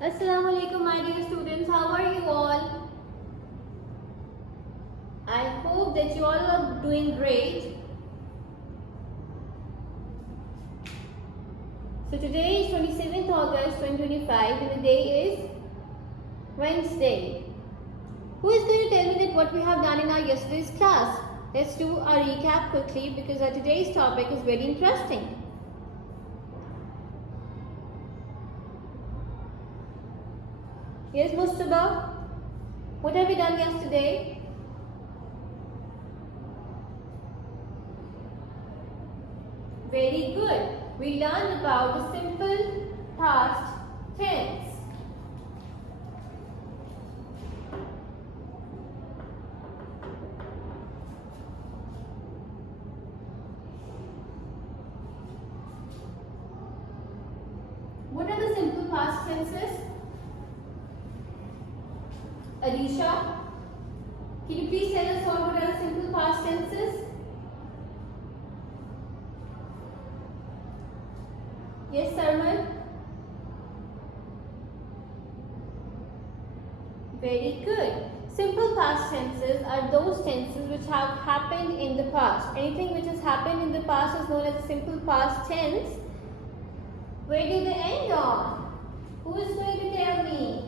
Assalamu alaikum, my dear students. How are you all? I hope that you all are doing great. So today is 27th August 2025 and the day is Wednesday. Who is going to tell me that what we have done in our yesterday's class? Let's do a recap quickly because our today's topic is very interesting. Yes, Mustafa? What have we done yesterday? Very good. We learned about the simple past tense. What are the simple past tenses? Alisha, can you please tell us what are the simple past tenses? Yes, Sarman? Very good. Simple past tenses are those tenses which have happened in the past. Anything which has happened in the past is known as a simple past tense. Where do they end on? Who is going to tell me?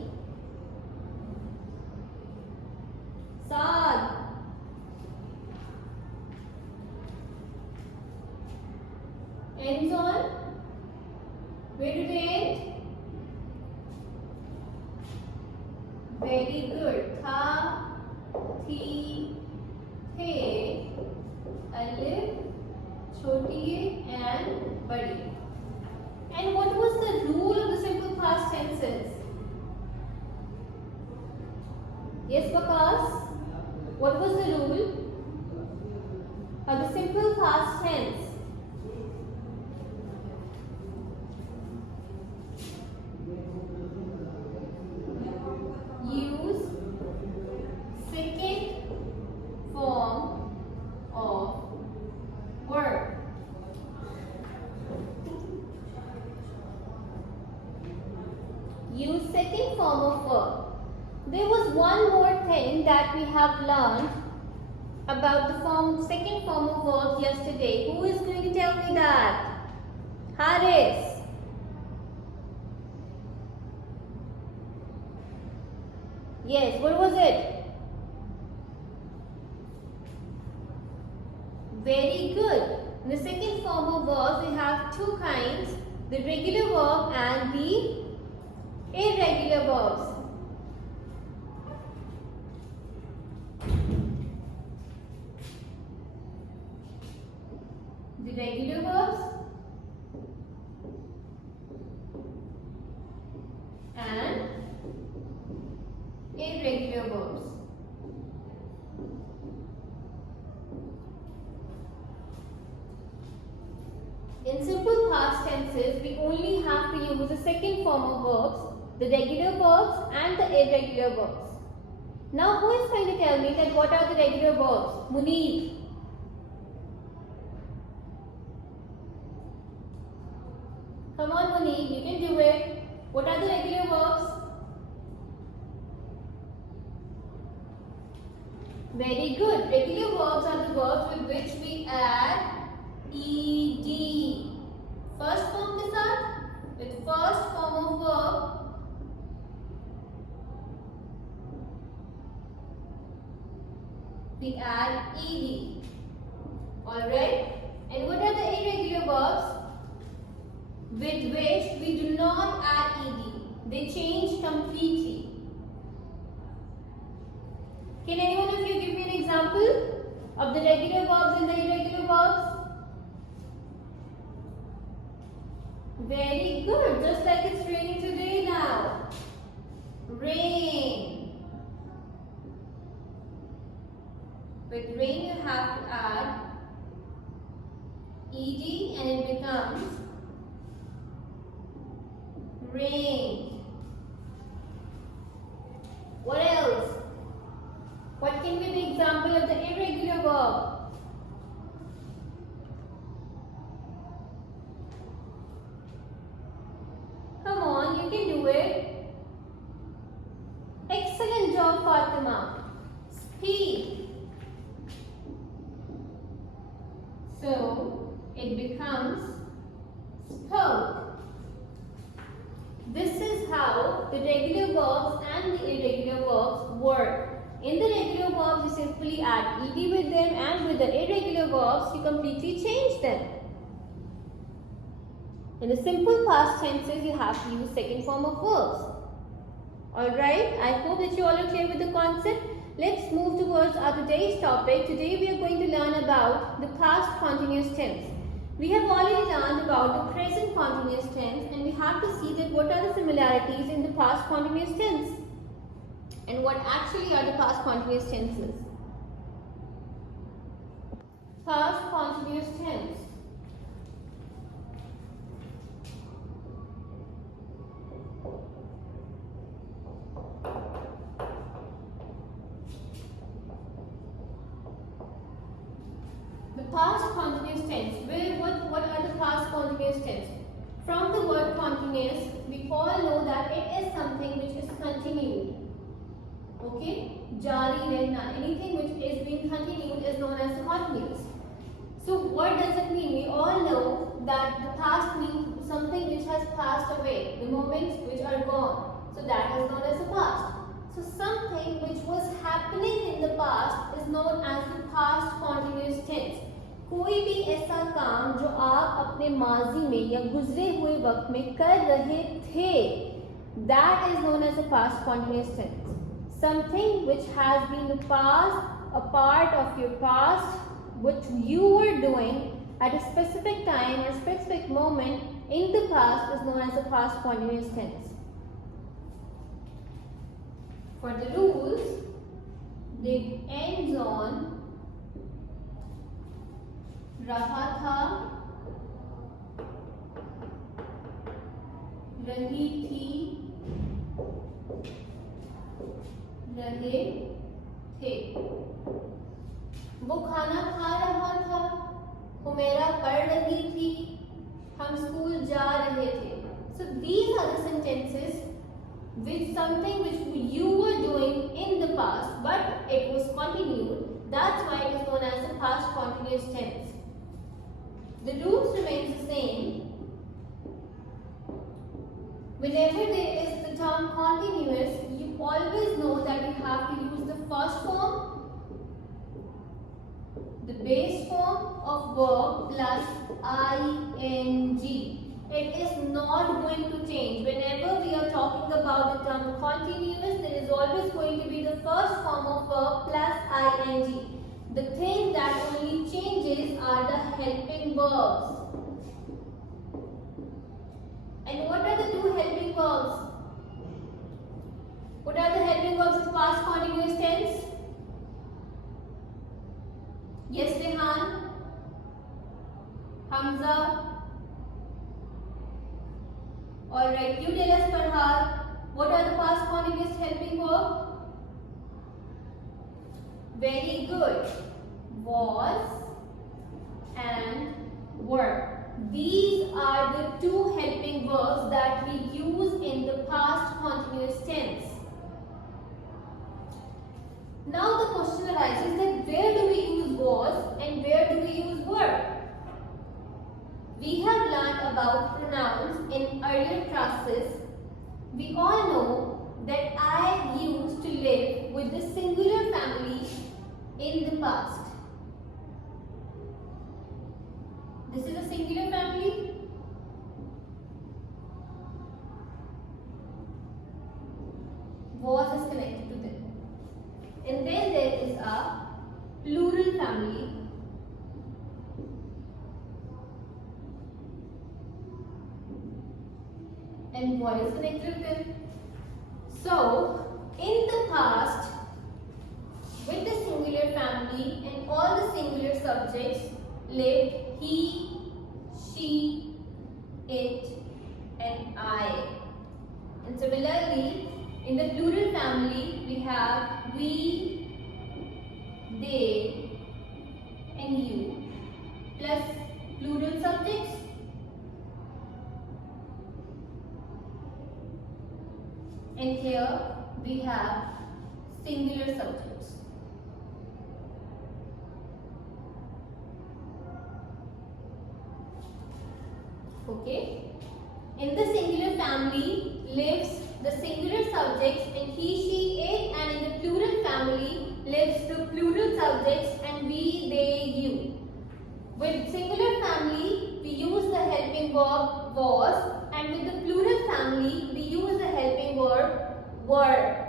Saad. Ends on? Where do they end? Very good. Tha, thi, the, alif, choti and badi. And what was the rule of the simple past tenses? Yes, Bakas? What was the rule of the simple past tense? Use second form of verb. Use second form of verb. There was one more thing that we have learned about the second form of verbs yesterday. Who is going to tell me that? Haris. Yes, what was it? Very good. In the second form of verbs, we have two kinds, the regular verb and the irregular verbs. The regular verbs and irregular verbs. In simple past tenses, we only have to use the second form of verbs, the regular verbs and the irregular verbs. Now, who is going to tell me that what are the regular verbs? Munir. Come on, Munir, you can do it. What are the regular verbs? Very good. Regular verbs are the verbs with which we add ed. First form के साथ, with first form of verb, we add ed. Alright? And what are the irregular verbs? With which we do not add ed. They change completely. Can anyone of you give me an example of the regular verbs and the irregular verbs? Very good. Just like it's raining today now. Rain. With rain you have to add ed and it becomes rain. What else? What can be the example of the irregular verb? Come on, you can do it. the regular verbs and the irregular verbs work. In the regular verbs, you simply add ed with them, and with the irregular verbs, you completely change them. In the simple past tenses, you have to use second form of verbs. Alright, I hope that you all are clear with the concept. Let's move towards our today's topic. Today we are going to learn about the past continuous tense. We have already learned about the present continuous tense, and we have to see that what are the similarities in the past continuous tense and what actually are the past continuous tenses. Past continuous tense. The past continuous tense. What are the past continuous tense? From the word continuous, we all know that it is something which is continued. Okay? Jari rehna. Anything which is being continued is known as continuous. So what does it mean? We all know that the past means something which has passed away, the moments which are gone. So that is known as the past. So something which was happening in the past is known as the past continuous tense. कोई भी ऐसा काम जो आप अपने माजी में या गुजरे हुए वक्त में कर रहे थे, that is known as a past continuous tense. Something which has been past, a part of your past, which you were doing at a specific time or specific moment in the past is known as a past continuous tense. For the rules, they ends on रहा था, रही थी, रहे थे. वो खाना खा रहा था, हुमेरा पढ़ रही थी, हम स्कूल जा रहे थे. So these are the sentences with something which you were doing in the past but it was continued. That's why it is known as the past continuous tense. The rules remain the same. Whenever there is the term continuous, you always know that you have to use the first form, the base form of verb plus ing. It is not going to change. Whenever we are talking about the term continuous, there is always going to be the first form of verb plus ing. The thing that only changes are the helping verbs. And what are the two helping verbs? What are the helping verbs of past continuous tense? Yes, Rehan? Hamza? Alright, you tell us, Farhad, what are the past continuous helping verbs? Very good. Was and were. These are the two helping verbs that we use in the past continuous tense. Now the question arises that where do we use was and where do we use were? We have learned about pronouns in earlier classes. We all know that I used to live with the singular family in the past. This is a singular family. Was is connected to them. And then there is a plural family. And what is connected to them? So, in the past, with the singular family and all the singular subjects lived he, she, it, and I. And similarly, in the plural family, we have we, they, and you, plus plural subjects. And here we have singular subjects. Okay. In the singular family lives the singular subjects and he, she, it, and in the plural family lives the plural subjects and we, they, you. With singular family, we use the helping verb was, and with the plural family, we use the helping verb were.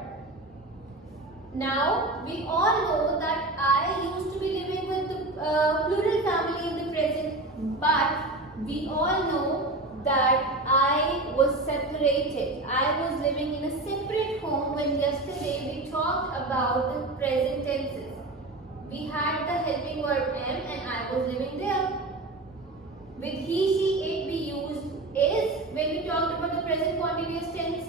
Now, we all know that I used to be living with the plural family in the present, but we all know that I was separated. I was living in a separate home when yesterday we talked about the present tenses. We had the helping verb am and I was living there. With he, she, it we used is when we talked about the present continuous tense,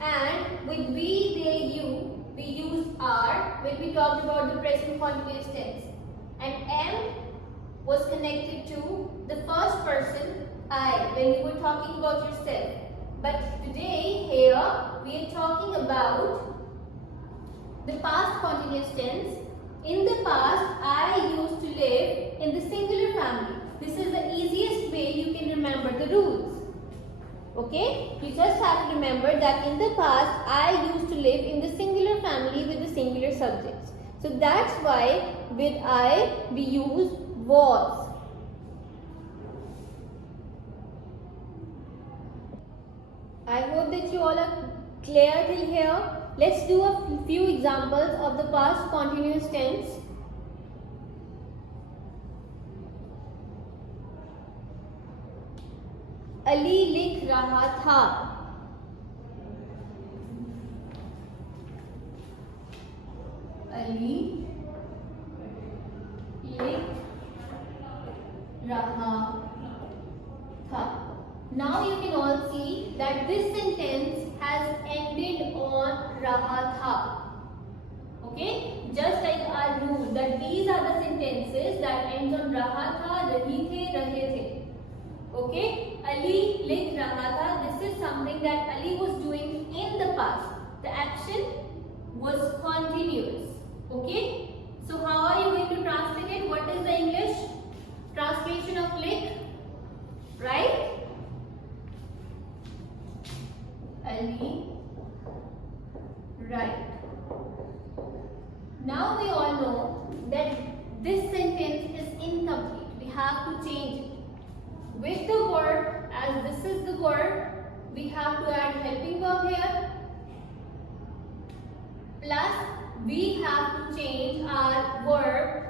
and with we, they, you we used are when we talked about the present continuous tense. And am was connected to the first person I when you were talking about yourself. But today here we are talking about the past continuous tense. In the past, I used to live in the singular family. This is the easiest way you can remember the rules. Okay? You just have to remember that in the past, I used to live in the singular family with the singular subjects. So that's why with I, we use was. I hope that you all are clear till here. Let's do a few examples of the past continuous tense. Ali लिख रहा था. अली लिख रहा था. Now you can all see that this sentence has ended on raha tha. Okay? Just like our rule that these are the sentences that ends on raha tha, rahi the, rahe the. Okay? Ali likh raha tha. This is something that Ali was doing in the past. The action was continuous. Okay? So how are you going to translate it? What is the English translation of likh? Right? Ali, right. Now we all know that this sentence is incomplete. We have to change it. With the verb, as this is the verb, we have to add helping verb here. Plus, we have to change our verb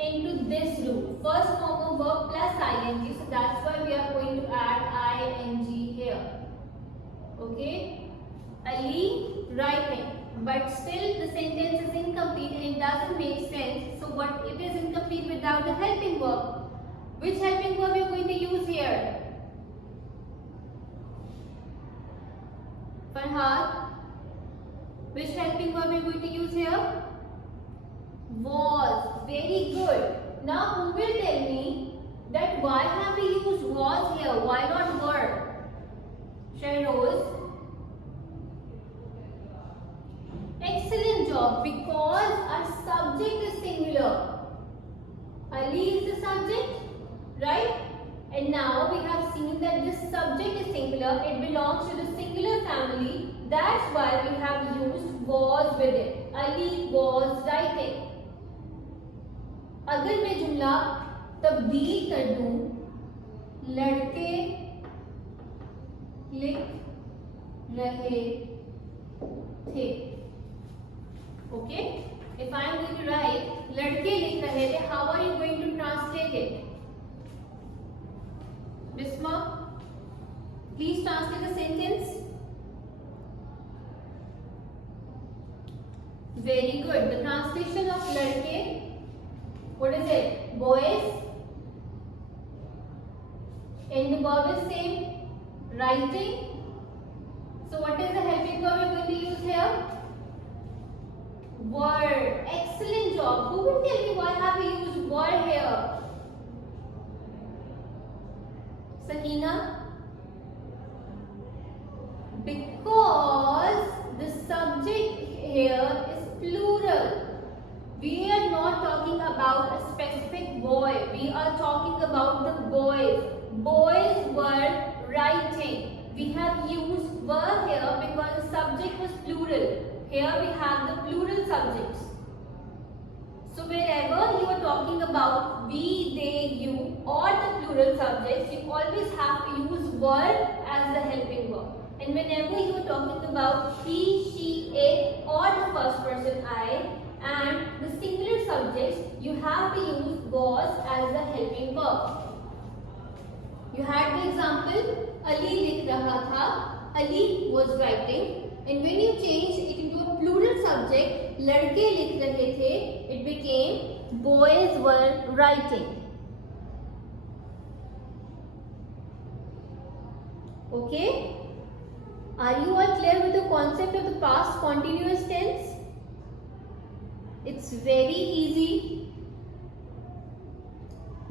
into this rule. First form of verb plus ing. So that's why we are going to add ing here. Okay, Ali writing, but still the sentence is incomplete and it doesn't make sense. So what it is incomplete without the helping verb? Which helping verb you are going to use here? Farhad, which helping verb you are going to use here? Was. Very good. Now who will tell me that why have we used was here? Why not were? Shairoz. Excellent job, because our subject is singular. Ali is the subject, right? And now we have seen that this subject is singular. It belongs to the singular family. That's why we have used was with it. Ali was writing. अगर मैं जुमला तब्दील कर दूं, लड़के लिख रहे थे. Okay? If I am going to write लड़के लिख रहे थे, how are you going to translate it? Bisma, please translate the sentence. Very good. The translation of लड़के, what is it? Boys. And the verb is same. Writing. So what is the helping verb you are going to use here? Were. Excellent job. Who will tell me why have we used were here? Sakina? Because the subject here is plural. We are not talking about a specific boy. We are talking about the boys. Boys were writing. We have used were here because the subject was plural. Here we have the plural subjects. So wherever you are talking about we, they, you or the plural subjects, you always have to use were as the helping verb. And whenever you are talking about he, she, it or the first person I and the singular subjects, you have to use was as the helping verb. You had the example, Ali likh raha tha, Ali was writing. And when you change it into a plural subject, ladke likh rahe the, it became boys were writing. Okay? Are you all clear with the concept of the past continuous tense? It's very easy.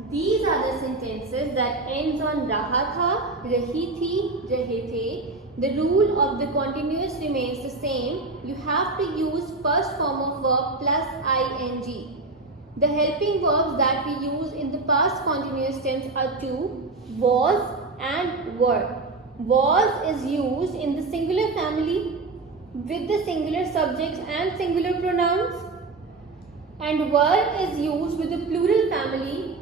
These are the sentences that ends on raha tha, rahi thi, rahe the. The rule of the continuous remains the same. You have to use first form of verb plus ing. The helping verbs that we use in the past continuous tense are two, was and were. Was is used in the singular family with the singular subjects and singular pronouns, and were is used with the plural family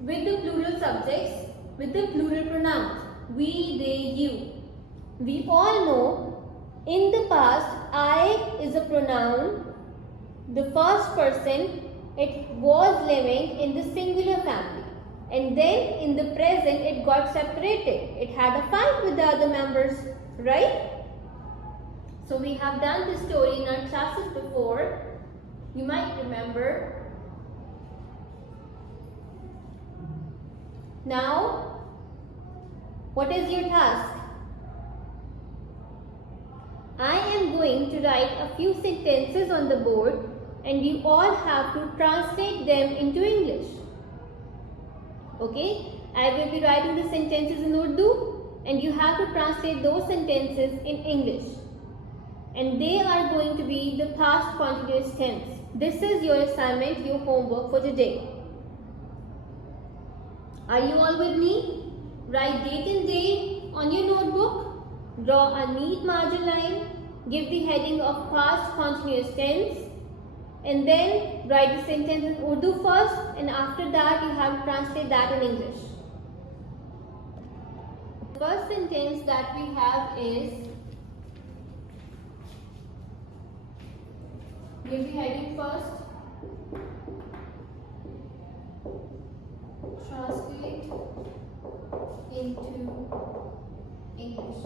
with the plural subjects with the plural pronouns we, they, you. We all know in the past I is a pronoun, the first person, it was living in the singular family, and then in the present it got separated. It had a fight with the other members, right? So we have done this story in our classes before. You might remember. Now, what is your task? I am going to write a few sentences on the board and you all have to translate them into English. Okay? I will be writing the sentences in Urdu and you have to translate those sentences in English. And they are going to be the past continuous tense. This is your assignment, your homework for today. Are you all with me? Write date and day on your notebook. Draw a neat margin line. Give the heading of past continuous tense. And then write the sentence in Urdu first, and after that you have to translate that in English. The first sentence that we have is, give the heading first. Translate into English.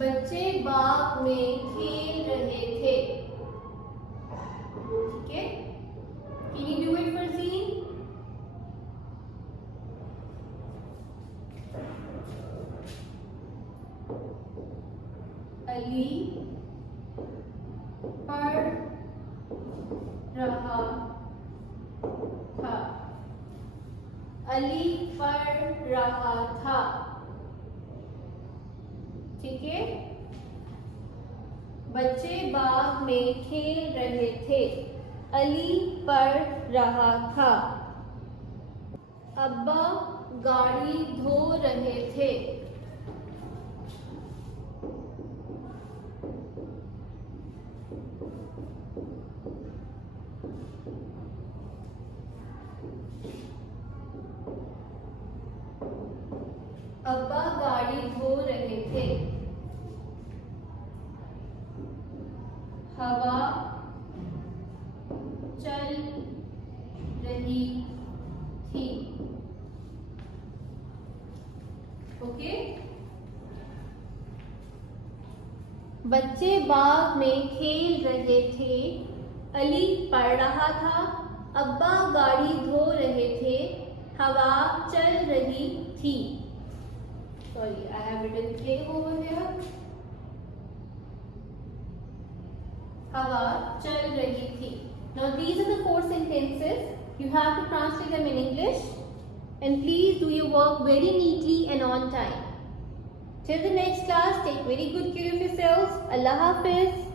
बच्चे बाग में खेल रहे थे. ठीक है? Can you do it, Farzeen? Ali पढ़ रहा था. अली पढ़ रहा था. ठीक है? बच्चे बाग में खेल रहे थे. अली पढ़ रहा था. अब्बा गाड़ी धो रहे थे. अब्बा गाड़ी धो रहे थे. हवा चल रही थी. ओके? बच्चे बाग में खेल रहे थे. अली पढ़ रहा था. अब्बा गाड़ी धो रहे थे. हवा चल रही थी. Sorry, I have written play over here. हवा चल रही थी. Now these are the four sentences. You have to translate them in English. And please do your work very neatly and on time. Till the next class, take very good care of yourselves. Allah Hafiz.